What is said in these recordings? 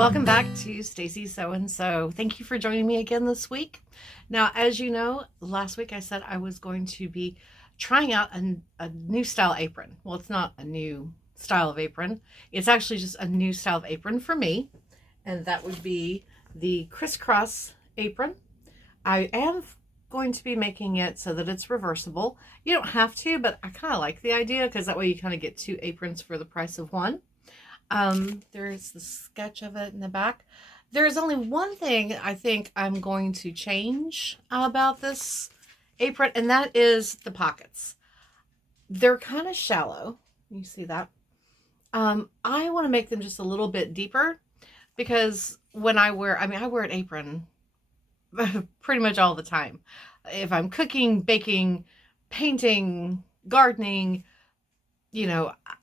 Welcome back to Stacy So and So. Thank you for joining me again this week. Now, as you know, last week I said I was going to be trying out a new style apron. Well, it's not a new style of apron. It's actually just a new style of apron for me. And that would be the Crisscross apron. I am going to be making it so that it's reversible. You don't have to, but I kind of like the idea because that way you kind of get two aprons for the price of one. There's the sketch of it in the back. There's only one thing I think I'm going to change about this apron, and that is the pockets. They're kind of shallow. You see that? I want to make them just a little bit deeper because when I wear an apron pretty much all the time. If I'm cooking, baking, painting, gardening,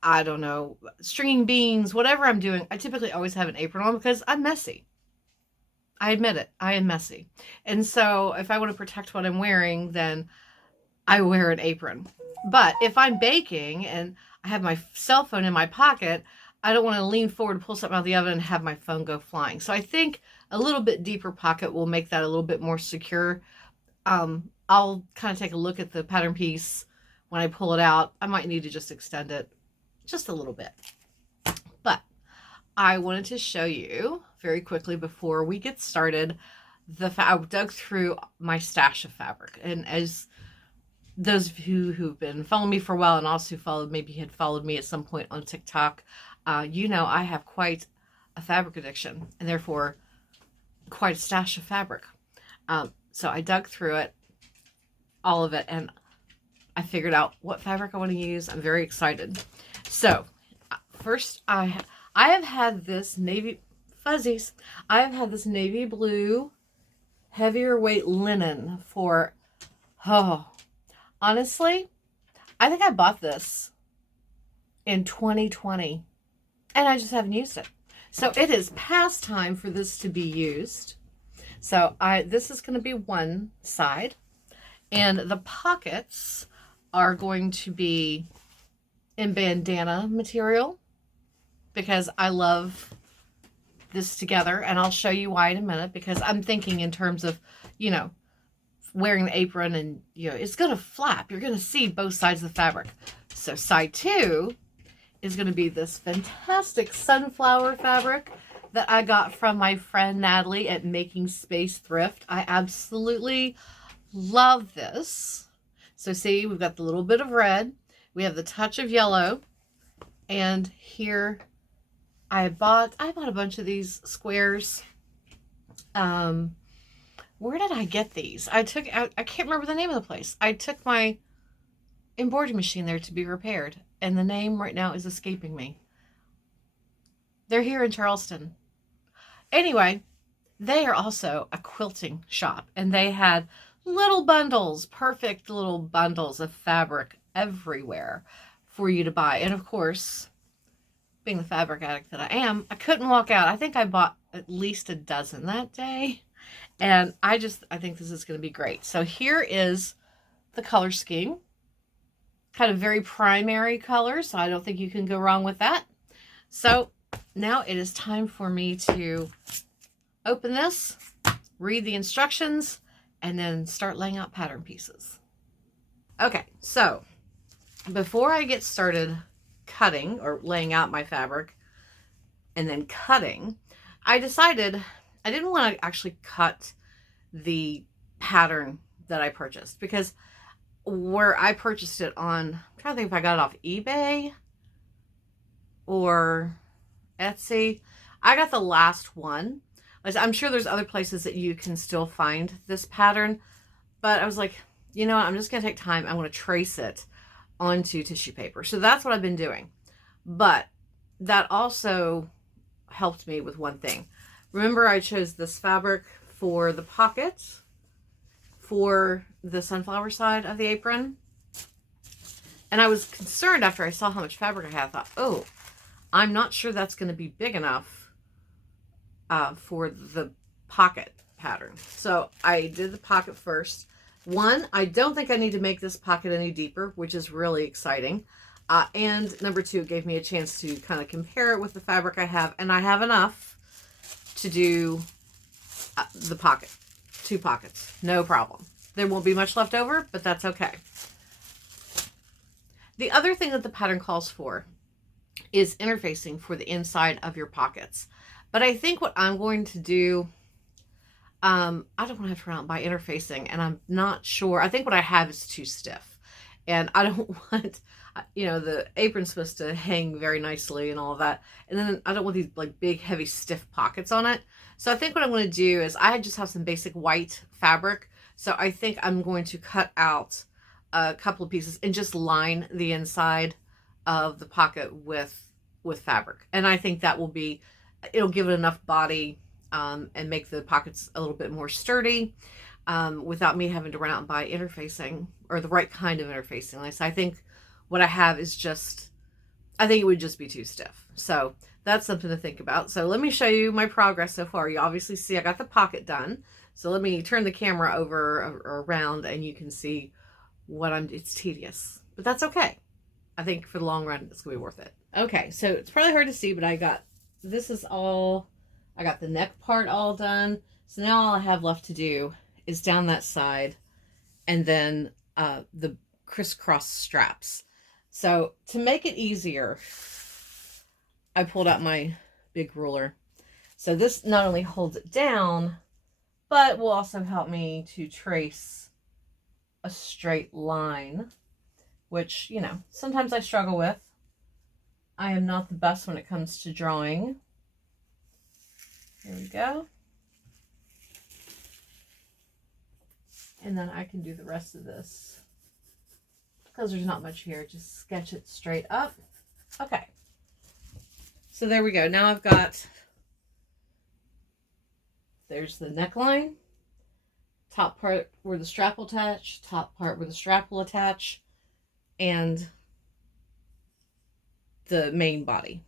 I don't know, stringing beans, whatever I'm doing, I typically always have an apron on because I'm messy. I admit it, I am messy. And so if I want to protect what I'm wearing, then I wear an apron. But if I'm baking and I have my cell phone in my pocket, I don't want to lean forward, pull something out of the oven and have my phone go flying. So I think a little bit deeper pocket will make that a little bit more secure. I'll kind of take a look at the pattern piece. When I pull it out, I might need to just extend it just a little bit. But I wanted to show you very quickly before we get started, I dug through my stash of fabric. And as those of you who've been following me for a while and also maybe had followed me at some point on TikTok, I have quite a fabric addiction and therefore quite a stash of fabric. So I dug through it, all of it, and I figured out what fabric I want to use. I'm very excited. So first I have had this navy fuzzies. I have had this navy blue heavier weight linen for, honestly, I think I bought this in 2020 and I just haven't used it. So it is past time for this to be used. So this is going to be one side and the pockets are going to be in bandana material because I love this together, and I'll show you why in a minute because I'm thinking in terms of, wearing the apron and, it's going to flap. You're going to see both sides of the fabric. So side two is going to be this fantastic sunflower fabric that I got from my friend Natalie at Making Space Thrift. I absolutely love this. So see, we've got the little bit of red, we have the touch of yellow, and here I bought a bunch of these squares. Where did I get these? I can't remember the name of the place. I took my embroidery machine there to be repaired, and the name right now is escaping me. They're here in Charleston. Anyway, they are also a quilting shop, and they had little bundles, perfect little bundles of fabric everywhere for you to buy. And of course, being the fabric addict that I am, I couldn't walk out. I think I bought at least a dozen that day. And I think this is going to be great. So here is the color scheme. Kind of very primary color, so I don't think you can go wrong with that. So now it is time for me to open this, read the instructions, and then start laying out pattern pieces. Okay, so before I get started cutting or laying out my fabric and then cutting, I decided I didn't want to actually cut the pattern that I purchased because where I purchased it on, I'm trying to think if I got it off eBay or Etsy. I got the last one. I'm sure there's other places that you can still find this pattern, but I was like, I'm just going to take time. I want to trace it onto tissue paper. So that's what I've been doing. But that also helped me with one thing. Remember, I chose this fabric for the pocket for the sunflower side of the apron. And I was concerned after I saw how much fabric I had. I thought, I'm not sure that's going to be big enough for the pocket pattern. So I did the pocket first. One, I don't think I need to make this pocket any deeper, which is really exciting. And number two, it gave me a chance to kind of compare it with the fabric I have. And I have enough to do the pocket, 2 pockets, no problem. There won't be much left over, but that's okay. The other thing that the pattern calls for is interfacing for the inside of your pockets. But I think what I'm going to do, I don't want to have to run out and buy interfacing, and I'm not sure. I think what I have is too stiff, and I don't want, you know, the apron's supposed to hang very nicely and all of that, and then I don't want these like big, heavy, stiff pockets on it. So I think what I'm going to do is I just have some basic white fabric, so I think I'm going to cut out a couple of pieces and just line the inside of the pocket with fabric, and I think that will be, it'll give it enough body and make the pockets a little bit more sturdy without me having to run out and buy interfacing, or the right kind of interfacing. Like, so I think what I have is just, I think it would just be too stiff. So that's something to think about. So let me show you my progress so far. You obviously see I got the pocket done. So let me turn the camera over or around, and you can see what it's tedious, but that's okay. I think for the long run, it's gonna be worth it. Okay, so it's probably hard to see, but I got the neck part all done. So now all I have left to do is down that side, and then the crisscross straps. So to make it easier, I pulled out my big ruler. So this not only holds it down, but will also help me to trace a straight line, which, you know, sometimes I struggle with. I am not the best when it comes to drawing. There we go. And then I can do the rest of this because there's not much here. Just sketch it straight up. Okay. So there we go. Now I've got, there's the neckline, top part where the strap will attach, top part where the strap will attach, and the main body.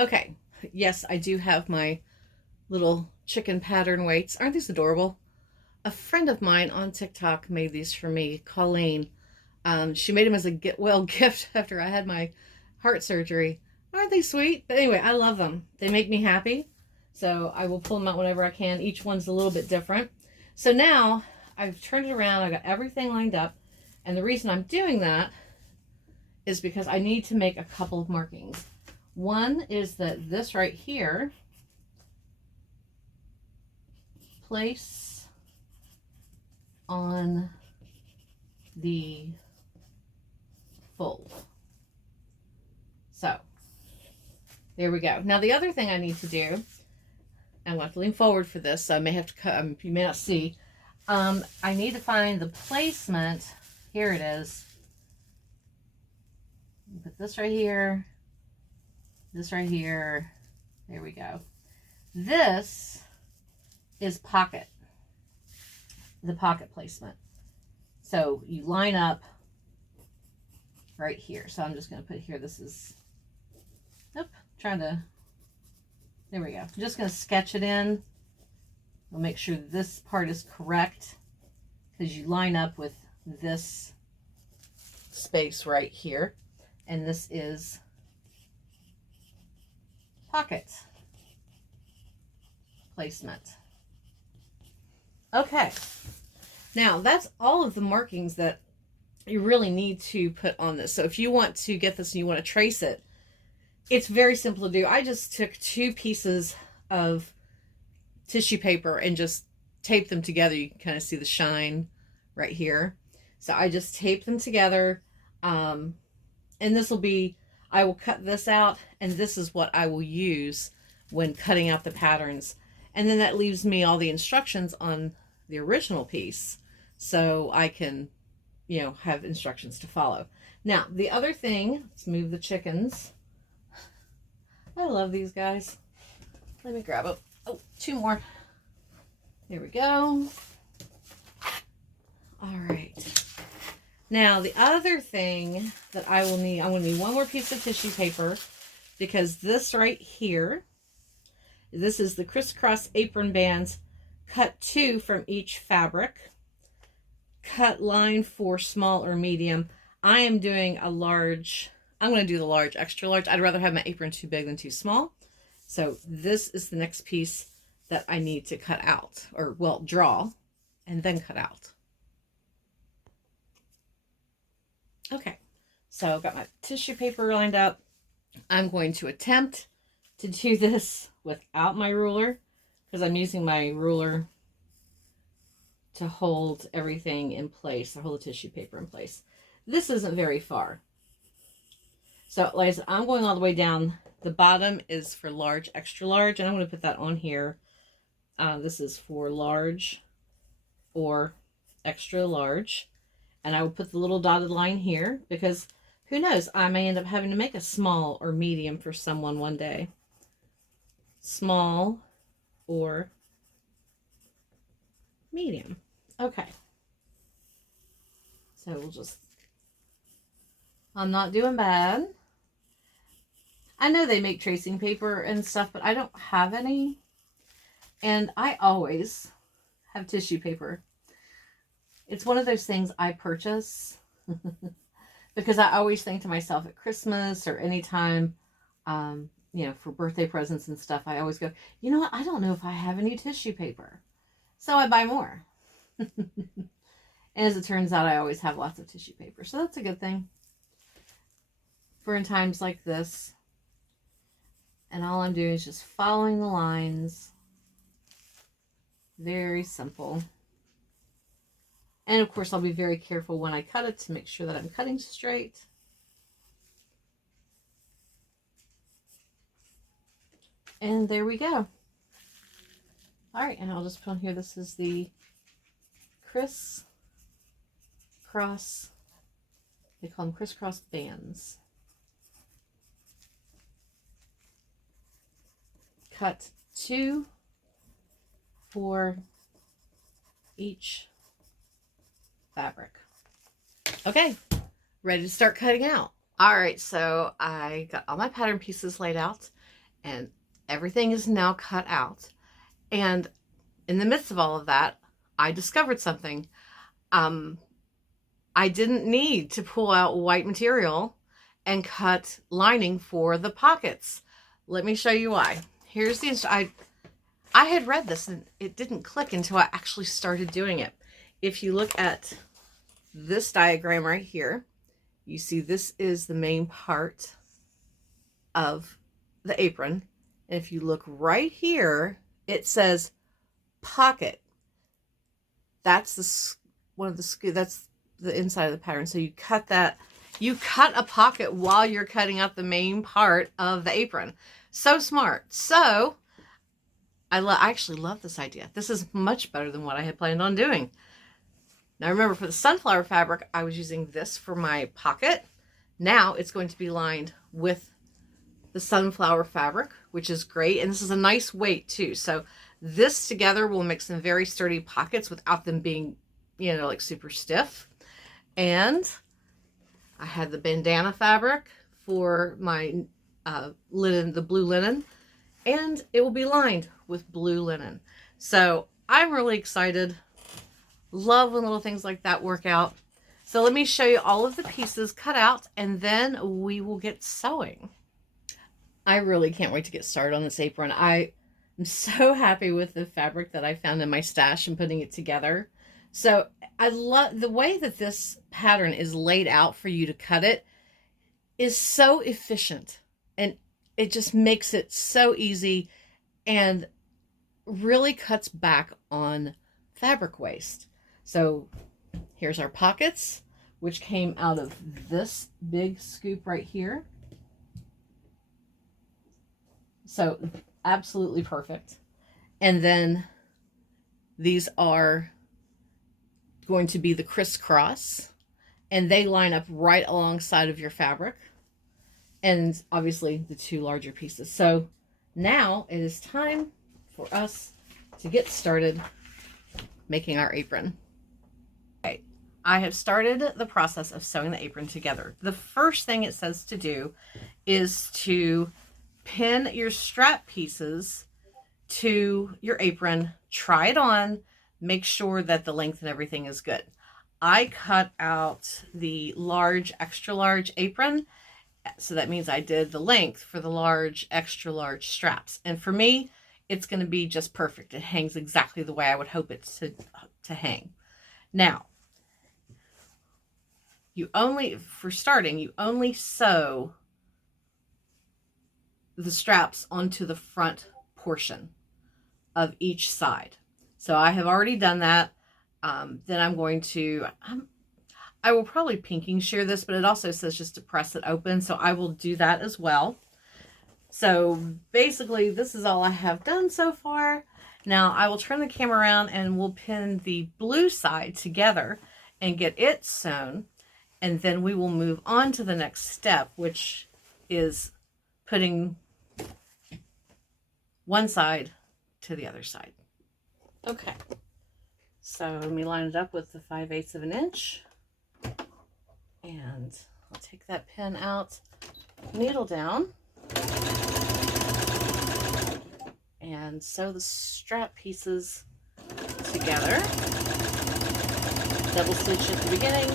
Okay, yes, I do have my little chicken pattern weights. Aren't these adorable? A friend of mine on TikTok made these for me, Colleen. She made them as a get well gift after I had my heart surgery. Aren't they sweet? But anyway, I love them. They make me happy. So I will pull them out whenever I can. Each one's a little bit different. So now I've turned it around. I got everything lined up. And the reason I'm doing that is because I need to make a couple of markings. One is that this right here, place on the fold. So there we go. Now the other thing I need to do, I'm going to have to lean forward for this, so I may have to cut, you may not see. I need to find the placement. Here it is. Put this right here, this right here. There we go. This is pocket, the pocket placement. So you line up right here. So I'm just going to put here, this is, nope, trying to, there we go. I'm just going to sketch it in. We'll make sure this part is correct because you line up with this space right here. And this is pocket placement. Okay. Now that's all of the markings that you really need to put on this. So if you want to get this and you want to trace it, it's very simple to do. I just took 2 pieces of tissue paper and just taped them together. You can kind of see the shine right here. So I just taped them together. And this will be, I will cut this out, and this is what I will use when cutting out the patterns. And then that leaves me all the instructions on the original piece, so I can, you know, have instructions to follow. Now, the other thing, let's move the chickens. I love these guys. Let me grab it. Oh, 2 more. There we go. All right. Now, the other thing that I will need, I'm going to need 1 more piece of tissue paper, because this right here, this is the Crisscross apron bands, cut 2 from each fabric, cut line for small or medium. I am doing a large I'm going to do the large, extra large. I'd rather have my apron too big than too small. So this is the next piece that I need to cut out, or well, draw and then cut out. Okay, so I've got my tissue paper lined up. I'm going to attempt to do this without my ruler because I'm using my ruler to hold everything in place, to hold the tissue paper in place. This isn't very far. So like I said, I'm going all the way down. The bottom is for large, extra large, and I'm going to put that on here. This is for large or extra large. And I will put the little dotted line here because who knows, I may end up having to make a small or medium for someone one day. Small or medium. Okay. So we'll just, I'm not doing bad. I know they make tracing paper and stuff, but I don't have any. And I always have tissue paper. It's one of those things I purchase because I always think to myself at Christmas or anytime, you know, for birthday presents and stuff, I always go, you know what? I don't know if I have any tissue paper. So I buy more. And as it turns out, I always have lots of tissue paper. So that's a good thing for in times like this. And all I'm doing is just following the lines. Very simple. And of course, I'll be very careful when I cut it to make sure that I'm cutting straight. And there we go. All right, and I'll just put on here, this is the Crisscross, they call them Crisscross bands. Cut 2 for each fabric. Okay, ready to start cutting out. All right, so I got all my pattern pieces laid out and everything is now cut out. And in the midst of all of that, I discovered something. I didn't need to pull out white material and cut lining for the pockets. Let me show you why. Here's the I had read this and it didn't click until I actually started doing it. If you look at this diagram right here, you see this is the main part of the apron. And if you look right here, it says pocket. That's that's the inside of the pattern. So you cut that, you cut a pocket while you're cutting out the main part of the apron. So smart. So I actually love this idea. This is much better than what I had planned on doing. Now remember, for the sunflower fabric, I was using this for my pocket. Now it's going to be lined with the sunflower fabric, which is great. And this is a nice weight too. So this together will make some very sturdy pockets without them being, you know, like super stiff. And I had the bandana fabric for my linen, the blue linen, and it will be lined with blue linen. So I'm really excited. Love when little things like that work out. So let me show you all of the pieces cut out and then we will get sewing. I really can't wait to get started on this apron. I am so happy with the fabric that I found in my stash and putting it together. So I love the way that this pattern is laid out for you to cut it is so efficient, and it just makes it so easy and really cuts back on fabric waste. So here's our pockets, which came out of this big scoop right here. So absolutely perfect. And then these are going to be the crisscross, and they line up right alongside of your fabric. And obviously the two larger pieces. So now it is time for us to get started making our apron. Okay, I have started the process of sewing the apron together. The first thing it says to do is to pin your strap pieces to your apron, try it on, make sure that the length and everything is good. I cut out the large, extra large apron, So that means I did the length for the large, extra large straps. And for me, it's going to be just perfect. It hangs exactly the way I would hope it to hang. Now, for starting, you only sew the straps onto the front portion of each side. So I have already done that. Then I'm going to, I will probably pinking shear this, but it also says just to press it open. So I will do that as well. So basically this is all I have done so far. Now I will turn the camera around and we'll pin the blue side together and get it sewn. And then we will move on to the next step, which is putting one side to the other side. Okay, so let me line it up with the 5/8 of an inch. And I'll take that pin out, needle down, and sew the strap pieces together. Double stitch at the beginning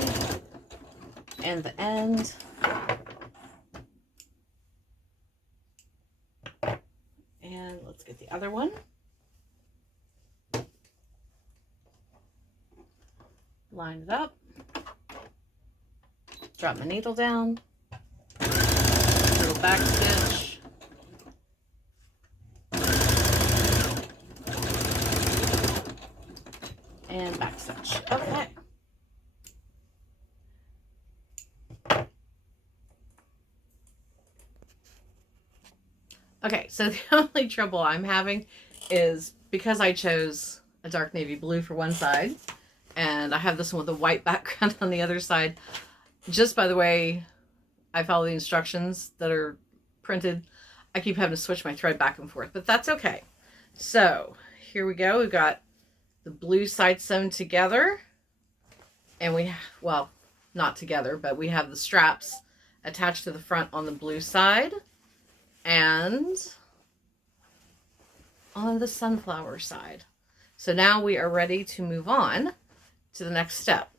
and the end. And let's get the other one. Line it up. Drop my needle down. Little back stitch. And back stitch. Okay. Okay, so the only trouble I'm having is because I chose a dark navy blue for one side, and I have this one with a white background on the other side. Just by the way I follow the instructions that are printed, I keep having to switch my thread back and forth, but that's okay. So here we go. We've got the blue side sewn together, and well, not together, but we have the straps attached to the front on the blue side and on the sunflower side. So now we are ready to move on to the next step.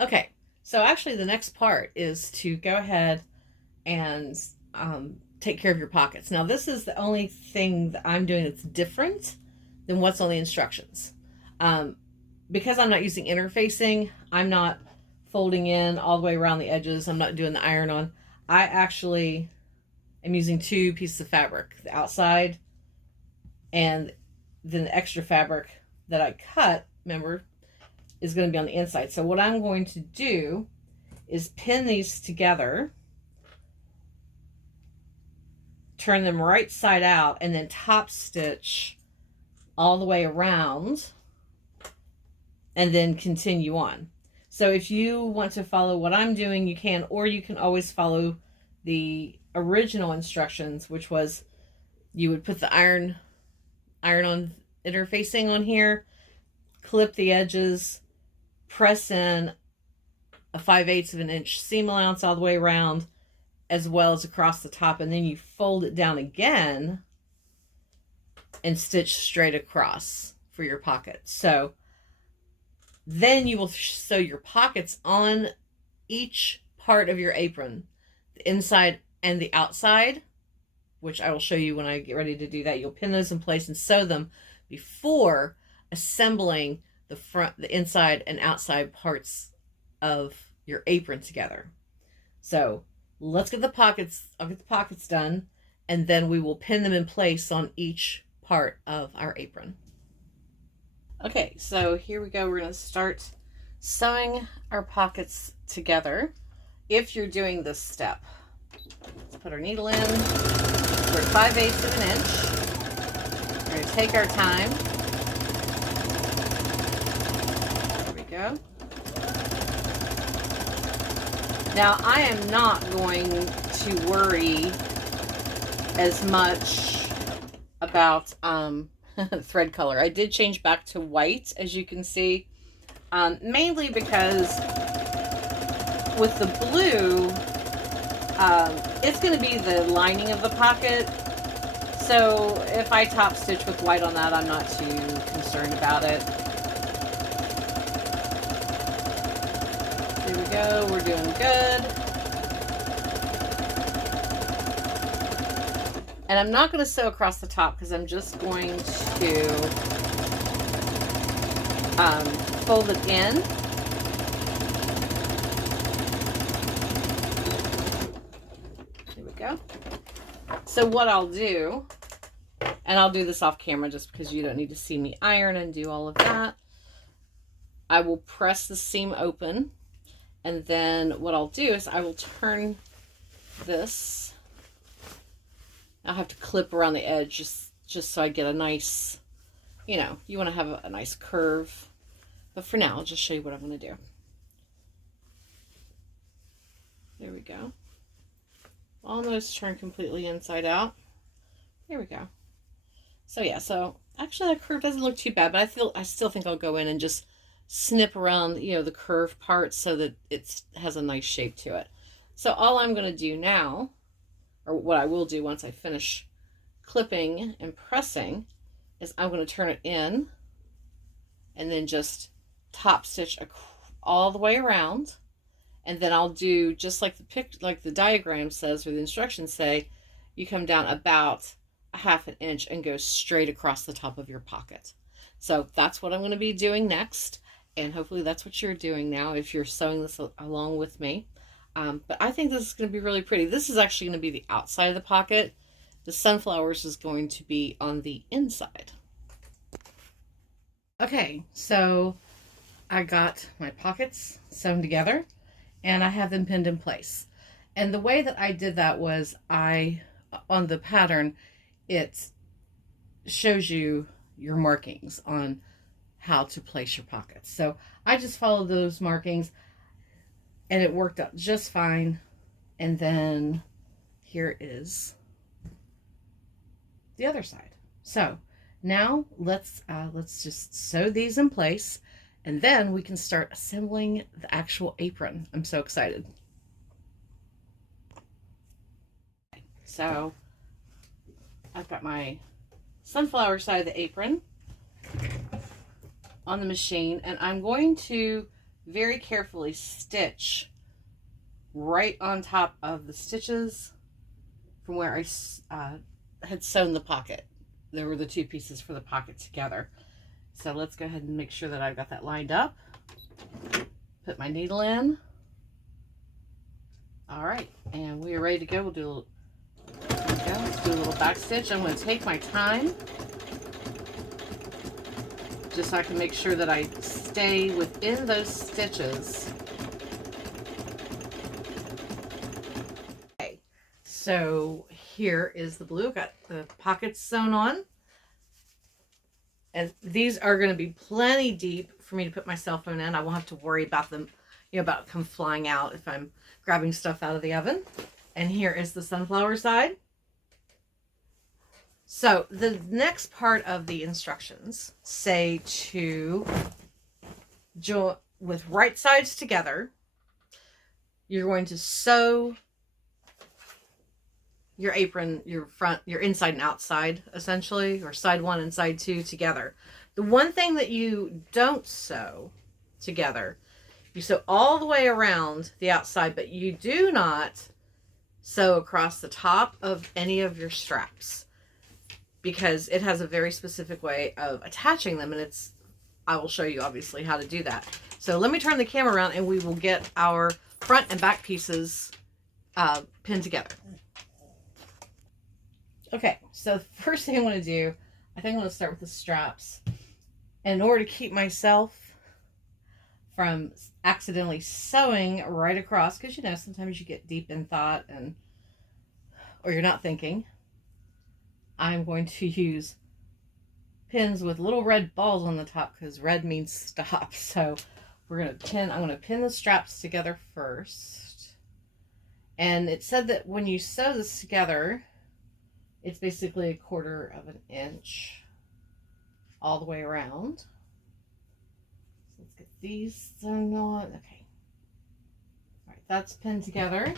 Okay, so actually the next part is to go ahead and take care of your pockets. Now this is the only thing that I'm doing that's different than what's on the instructions. Because I'm not using interfacing, I'm not folding in all the way around the edges, I'm not doing the iron on. I actually am using two pieces of fabric, the outside and then the extra fabric that I cut, remember, is going to be on the inside. So what I'm going to do is pin these together, turn them right side out, and then top stitch all the way around and then continue on. So if you want to follow what I'm doing, you can, or you can always follow the original instructions, which was you would put the iron on interfacing on here, clip the edges, press in a 5/8 of an inch seam allowance all the way around, as well as across the top, and then you fold it down again and stitch straight across for your pocket. So then you will sew your pockets on each part of your apron, the inside and the outside, which I will show you when I get ready to do that. You'll pin those in place and sew them before assembling the front, the inside and outside parts of your apron together. So let's get the pockets, I'll get the pockets done, and then we will pin them in place on each part of our apron. Okay, so here we go. We're going to start sewing our pockets together. If you're doing this step, let's put our needle in. We're at 5/8 of an inch. We're going to take our time. There we go. Now, I am not going to worry as much about thread color. I did change back to white, as you can see, mainly because with the blue, it's going to be the lining of the pocket. So if I top stitch with white on that, I'm not too concerned about it. There we go. We're doing good. And I'm not going to sew across the top because I'm just going to fold it in. There we go. So what I'll do, and I'll do this off camera just because you don't need to see me iron and do all of that. I will press the seam open, and then what I'll do is I will turn this. I'll have to clip around the edge just so I get a nice, you know, you want to have a nice curve. But for now, I'll just show you what I'm going to do. There we go. Almost turn completely inside out. There we go. So yeah, so actually that curve doesn't look too bad, but I still think I'll go in and just snip around, you know, the curved part so that it has a nice shape to it. So all I'm going to do now, or what I will do once I finish clipping and pressing, is I'm going to turn it in and then just top stitch all the way around. And then I'll do just like the diagram says, or the instructions say, you come down about a ½ inch and go straight across the top of your pocket. So that's what I'm going to be doing next. And hopefully that's what you're doing now if you're sewing this along with me. But I think this is going to be really pretty. This is actually going to be the outside of the pocket. The sunflowers is going to be on the inside. Okay, so I got my pockets sewn together and I have them pinned in place. And the way that I did that was on the pattern, it shows you your markings on how to place your pockets. So I just followed those markings and it worked out just fine. And then here is the other side. So now let's just sew these in place, and then we can start assembling the actual apron. I'm so excited. So I've got my sunflower side of the apron on the machine, and I'm going to very carefully stitch right on top of the stitches from where I had sewn the pocket. There were the two pieces for the pocket together. So let's go ahead and make sure that I've got that lined up. Put my needle in. All right, and we are ready to go. We'll do let's do a little back stitch. I'm going to take my time just so I can make sure that I stay within those stitches. Okay, so here is the blue. Got the pockets sewn on. And these are going to be plenty deep for me to put my cell phone in. I won't have to worry about them, you know, about them flying out if I'm grabbing stuff out of the oven. And here is the sunflower side. So the next part of the instructions say to join with right sides together. You're going to sew your apron, your front, your inside and outside, essentially, or side one and side two together. The one thing that you don't sew together, you sew all the way around the outside, but you do not sew across the top of any of your straps, because it has a very specific way of attaching them, and I will show you obviously how to do that. So let me turn the camera around and we will get our front and back pieces pinned together. Okay, so the first thing I'm going to do, I think I'm going to start with the straps. And in order to keep myself from accidentally sewing right across, because, you know, sometimes you get deep in thought or you're not thinking, I'm going to use pins with little red balls on the top, because red means stop. So I'm going to pin the straps together first. And it said that when you sew this together, it's basically 1/4 inch all the way around. So let's get these sewn on. Okay. All right, that's pinned together.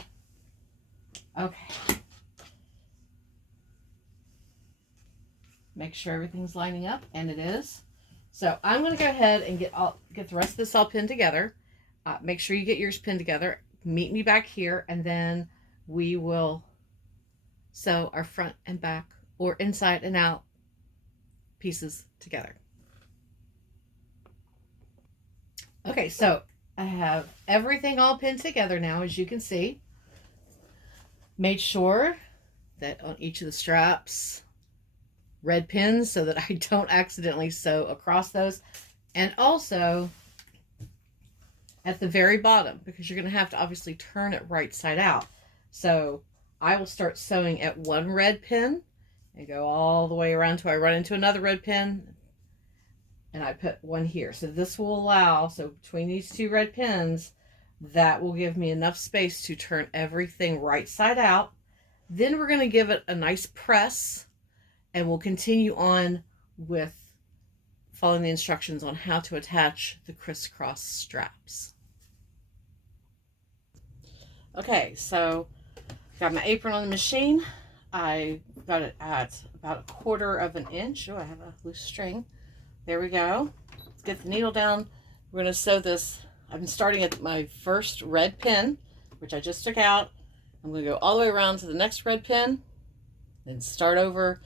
Okay. Make sure everything's lining up, and it is. So I'm going to go ahead and get the rest of this all pinned together. Make sure you get yours pinned together. Meet me back here, and then we will sew our front and back or inside and out pieces together. Okay, so I have everything all pinned together now, as you can see. Made sure that on each of the straps, red pins so that I don't accidentally sew across those. And also at the very bottom, because you're going to have to obviously turn it right side out. So I will start sewing at one red pin and go all the way around till I run into another red pin, and I put one here. So this will allow, so between these two red pins, that will give me enough space to turn everything right side out. Then we're going to give it a nice press, and we'll continue on with following the instructions on how to attach the crisscross straps. Okay, so got my apron on the machine. I got it at about 1/4 of an inch. Oh, I have a loose string. There we go. Let's get the needle down. We're going to sew this. I've been starting at my first red pin, which I just took out. I'm going to go all the way around to the next red pin, then start over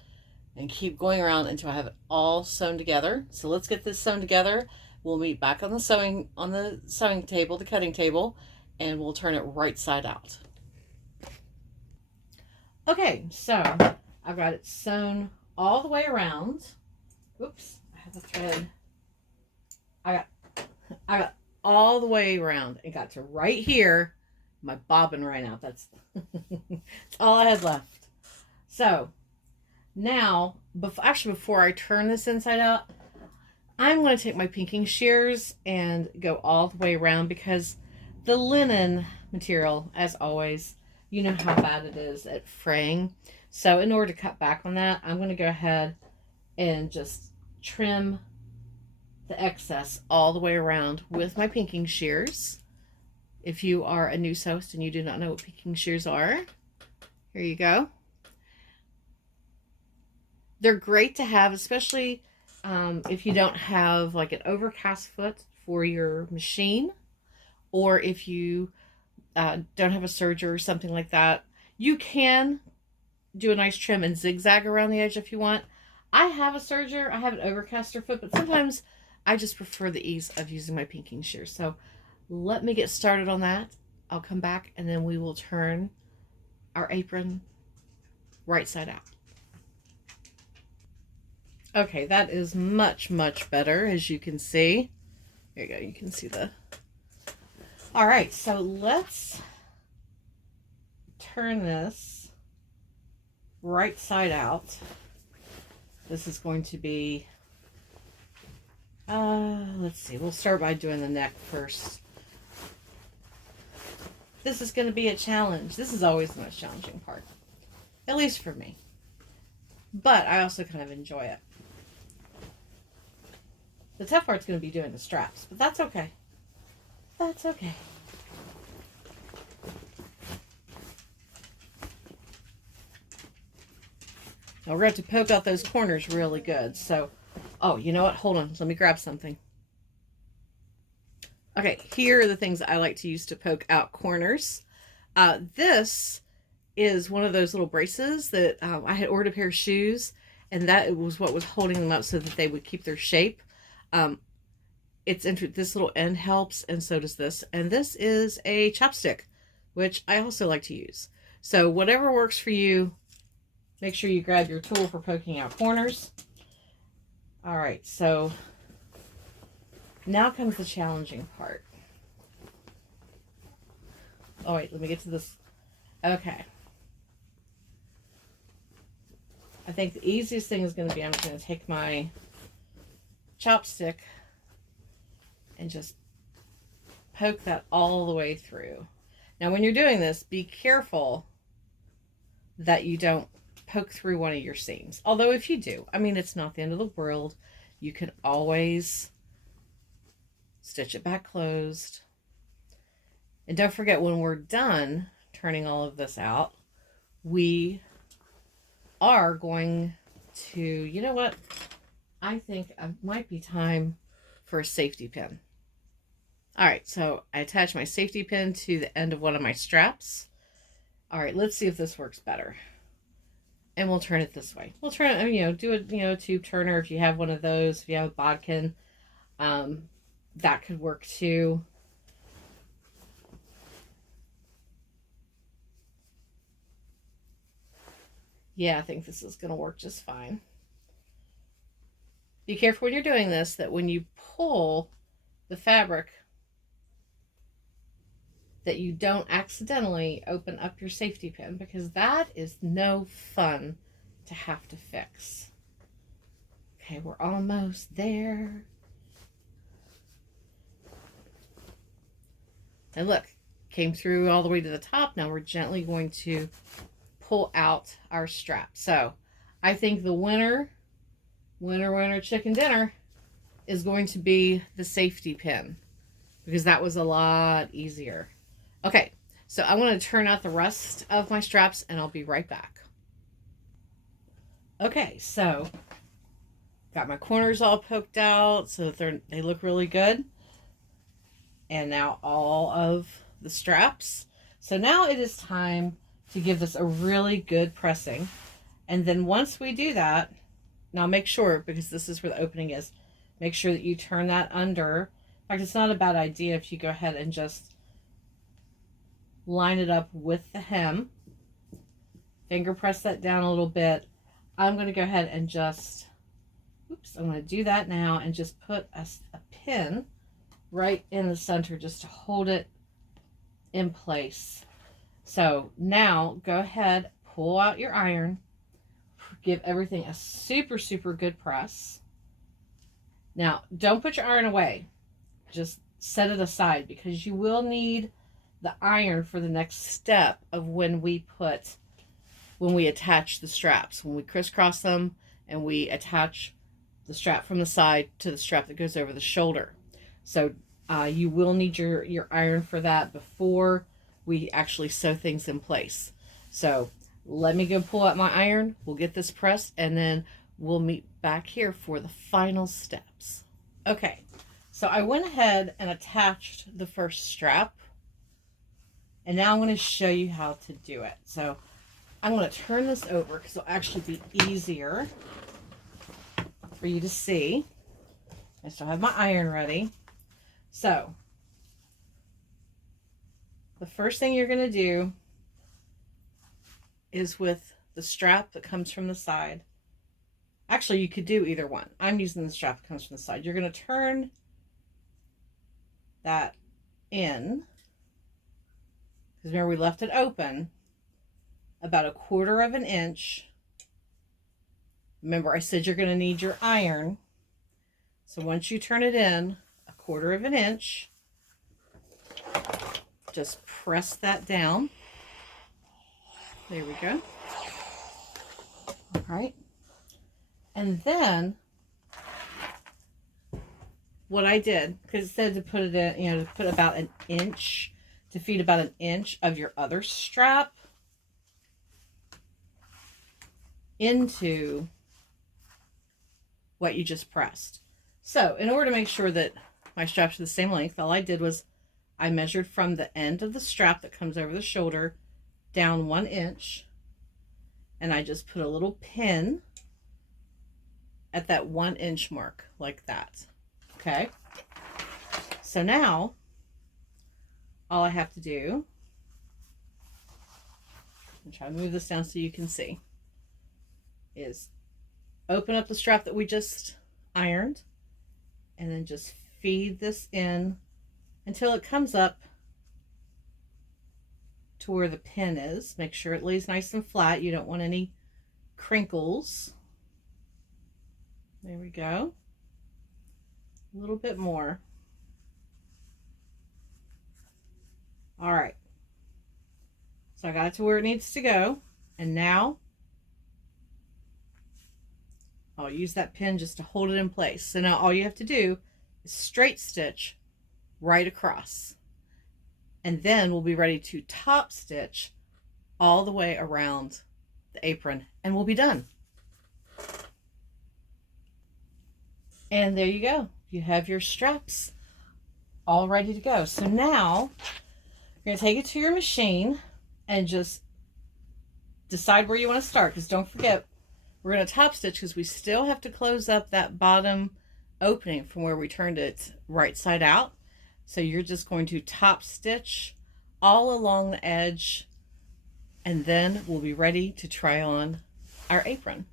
and keep going around until I have it all sewn together. So let's get this sewn together. We'll meet back on the sewing table, the cutting table, and we'll turn it right side out. Okay, so I've got it sewn all the way around. Oops, I have a thread. I got all the way around and got to right here. My bobbin ran out. That's all I had left. So now, before I turn this inside out, I'm going to take my pinking shears and go all the way around, because the linen material, as always, you know how bad it is at fraying. So in order to cut back on that, I'm going to go ahead and just trim the excess all the way around with my pinking shears. If you are a new sewist and you do not know what pinking shears are, here you go. They're great to have, especially if you don't have like an overcast foot for your machine, or if you don't have a serger or something like that. You can do a nice trim and zigzag around the edge if you want. I have a serger, I have an overcaster foot, but sometimes I just prefer the ease of using my pinking shears. So let me get started on that. I'll come back and then we will turn our apron right side out. Okay, that is much, much better, as you can see. There you go, you can see the... All right, so let's turn this right side out. This is going to be, let's see, we'll start by doing the neck first. This is going to be a challenge. This is always the most challenging part, at least for me. But I also kind of enjoy it. The tough part's going to be doing the straps, but that's okay. That's okay. Now we're going to have to poke out those corners really good. So, oh, you know what? Hold on. Let me grab something. Okay, here are the things I like to use to poke out corners. This is one of those little braces that I had ordered a pair of shoes, and that was what was holding them up so that they would keep their shape. This little end helps, and so does this. And this is a chopstick, which I also like to use. So whatever works for you, make sure you grab your tool for poking out corners. All right, so now comes the challenging part. Oh wait, let me get to this. Okay. I think the easiest thing is going to be, I'm going to take my chopstick and just poke that all the way through. Now when you're doing this, be careful that you don't poke through one of your seams. Although if you do, I mean, it's not the end of the world. You can always stitch it back closed. And don't forget, when we're done turning all of this out, we are going to, you know what? I think it might be time for a safety pin. All right, so I attach my safety pin to the end of one of my straps. All right, let's see if this works better. and we'll turn it this way. We'll turn it, you know, do a tube turner if you have one of those. If you have a bodkin, that could work too. Yeah, I think this is going to work just fine. Be careful when you're doing this that when you pull the fabric that you don't accidentally open up your safety pin, because that is no fun to have to fix. Okay, we're almost there. And look, came through all the way to the top. Now we're gently going to pull out our strap. So I think the winner chicken dinner is going to be the safety pin, because that was a lot easier. Okay, so I want to turn out the rest of my straps and I'll be right back. Okay, so got my corners all poked out so that they look really good. And now all of the straps. So now it is time to give this a really good pressing. And then once we do that, now make sure, because this is where the opening is, make sure that you turn that under. In fact, it's not a bad idea if you go ahead and just line it up with the hem. Finger press that down a little bit. I'm going to go ahead and just, I'm going to do that now and just put a pin right in the center just to hold it in place. So now go ahead, pull out your iron, give everything a super, super good press. Now, don't put your iron away. Just set it aside, because you will need the iron for the next step of when we attach the straps, when we crisscross them and we attach the strap from the side to the strap that goes over the shoulder. So you will need your iron for that before we actually sew things in place. So let me go pull out my iron. We'll get this pressed and then we'll meet back here for the final steps. Okay, so I went ahead and attached the first strap. And now I'm going to show you how to do it. So I'm going to turn this over because it'll actually be easier for you to see. I still have my iron ready. So the first thing you're going to do is with the strap that comes from the side. Actually, you could do either one. I'm using the strap that comes from the side. You're going to turn that in. Because remember, we left it open about 1/4 of an inch. Remember, I said you're going to need your iron. So once you turn it in 1/4 of an inch, just press that down. There we go. All right. And then what I did, because it said to put it in, to put about an inch, to feed about an inch of your other strap into what you just pressed. So in order to make sure that my straps are the same length, all I did was I measured from the end of the strap that comes over the shoulder down 1 inch, and I just put a little pin at that 1 inch mark like that. Okay, so now all I have to do, and try to move this down so you can see, is open up the strap that we just ironed and then just feed this in until it comes up to where the pin is. Make sure it lays nice and flat. You don't want any crinkles. There we go. A little bit more. All right. So I got it to where it needs to go. And now I'll use that pin just to hold it in place. So now all you have to do is straight stitch right across. And then we'll be ready to top stitch all the way around the apron and we'll be done. And there you go. You have your straps all ready to go. So now you're going to take it to your machine and just decide where you want to start, because don't forget, we're going to top stitch because we still have to close up that bottom opening from where we turned it right side out. So you're just going to top stitch all along the edge, and then we'll be ready to try on our apron.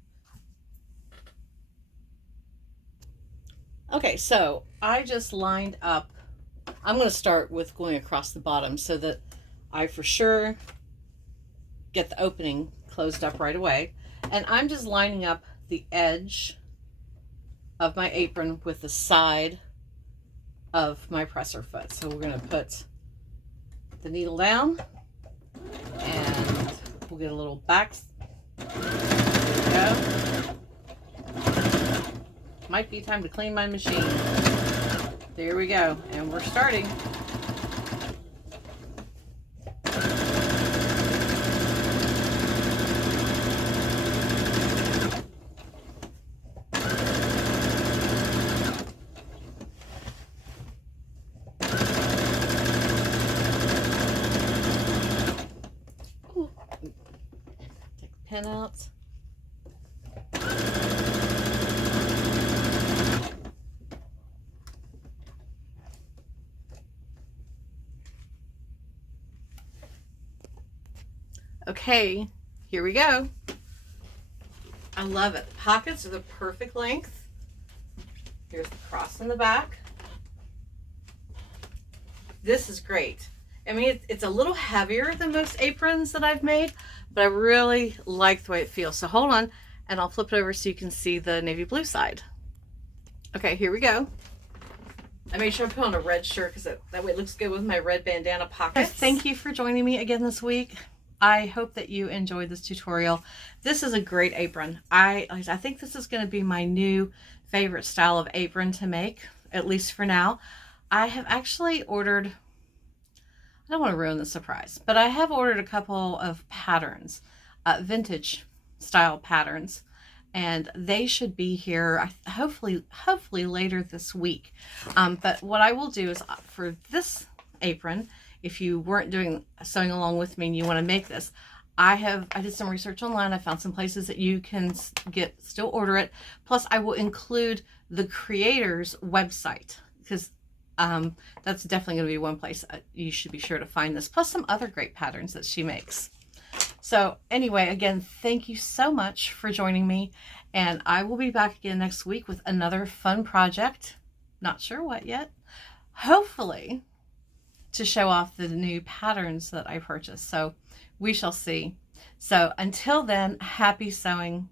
Okay, so I just lined up. I'm going to start with going across the bottom so that I for sure get the opening closed up right away. And I'm just lining up the edge of my apron with the side of my presser foot. So we're going to put the needle down and we'll get a little back. There we go. Might be time to clean my machine. There we go. And we're starting. Ooh. Take the pin out. Okay, here we go. I love it. The pockets are the perfect length. Here's the cross in the back. This is great. I mean, it's a little heavier than most aprons that I've made, but I really like the way it feels. So hold on, and I'll flip it over so you can see the navy blue side. Okay, here we go. I made sure I put on a red shirt because that way it looks good with my red bandana pockets. Thank you for joining me again this week. I hope that you enjoyed this tutorial. This is a great apron. I think this is going to be my new favorite style of apron to make, at least for now. I have actually ordered, I don't want to ruin the surprise, but I have ordered a couple of patterns, vintage style patterns, and they should be here hopefully later this week. But what I will do is for this apron, if you weren't doing sewing along with me and you want to make this, I did some research online. I found some places that you can still order it. Plus I will include the creator's website, because that's definitely going to be one place you should be sure to find this, plus some other great patterns that she makes. So anyway, again, thank you so much for joining me, and I will be back again next week with another fun project. Not sure what yet. Hopefully to show off the new patterns that I purchased. So we shall see. So until then, happy sewing.